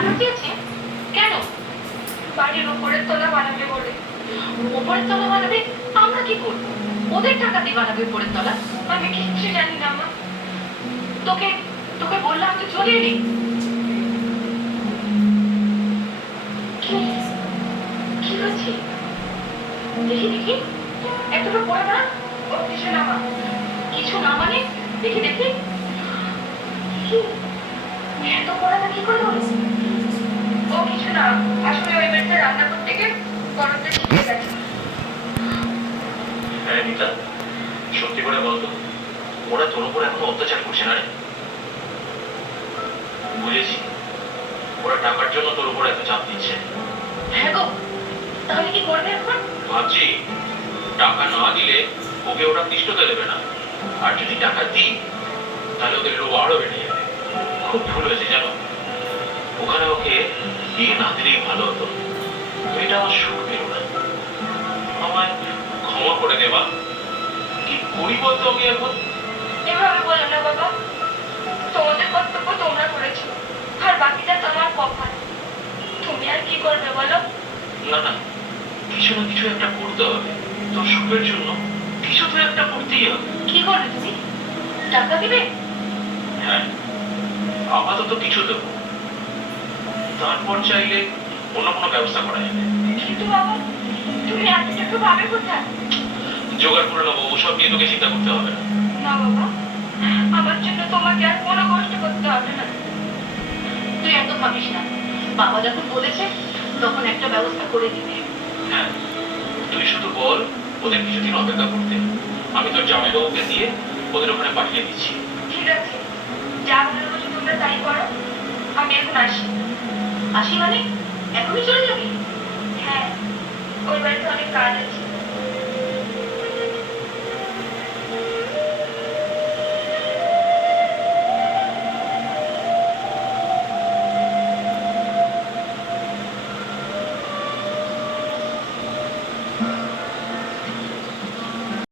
টাকা চেয়েছে? কেন? বাড়ির উপরের তলা বানাবে বলে। উপরের তলা বানাবে? আমরা কি করবো? ওদের টাকা দিয়ে বানাবে উপরের তলা? আমি কিচ্ছু জানি না মা। তোকে তোকে বললাম তো চলে এলি। কি হয়েছে? দেখি দেখি, এতটা পড়ে না। ও কিছু না মা। কিছু না মানে? দেখি দেখি। এত পড়া না কি করে হলো? ও কিছু না, আসলে ওই বাড়িতে রান্না করতে গিয়ে গরমটা শিখে গেছে। হ্যাঁ নীতা, সত্যি করে বলতো, ওরা তোর উপর এখনো অত্যাচার করছে না রে? বুঝেছি, ওরা টাকার জন্য তোর উপর এত চাপ দিচ্ছে। হ্যাঁ গো, তাহলে কি করবে এখন? ভাবছি টাকা না দিলে ওকে ওরা তিষ্ঠতে দেবে না, আর যদি টাকা দিই তাহলে ওদের লোভ আরো বেড়ে যাবে। খুব ভুল হয়েছে জানো, ওখানে ওকে বিয়ে না দিলেই ভালো হতো। এটা আমার সুখ পেল না। আমায় ক্ষমা করে দেবা। কি করি বলতো আমি এখন? এভাবে বলো না বাবা, তোমাদের কর্তব্য তোমরা করেছো, আর বাকিটা তোমার কপাল। তুমি আর কি করবে বলো? না না, কিছু না কিছু একটা করতে হবে। তোর সুখের জন্য কিছু তো একটা করতেই হবে। কি করবে তুমি? টাকা দিবে? হ্যাঁ, আপাতত কিছু দেবো, তারপর চাইলে অন্য কোনো ব্যবস্থা করা যাবে। কিন্তু বাবা, তুমি এত টাকা পাবে কোথায়? জোগাড় করে নেবো, ওসব নিয়ে তোকে চিন্তা করতে হবে না। না বাবা, আমার জন্য তোমাকে আর কোনো কষ্ট করতে হবে না। তুই এত ভাবিস না, বাবা যখন বলেছে তখন একটা ব্যবস্থা করে দিবে। হ্যাঁ, তুই শুধু বল ওদের কিছুদিন অপেক্ষা করতে, আমি তোর জামাইবাবুকে দিয়ে ওদের ওখানে পাঠিয়ে দিচ্ছি। ঠিক আছে, যা মনে হচ্ছে তোমরা তাই করো। আমি এখন আসি। আসি মানে? এখনই চলে যাবি? হ্যাঁ, ওই বাড়িতে অনেক কাজ আছে।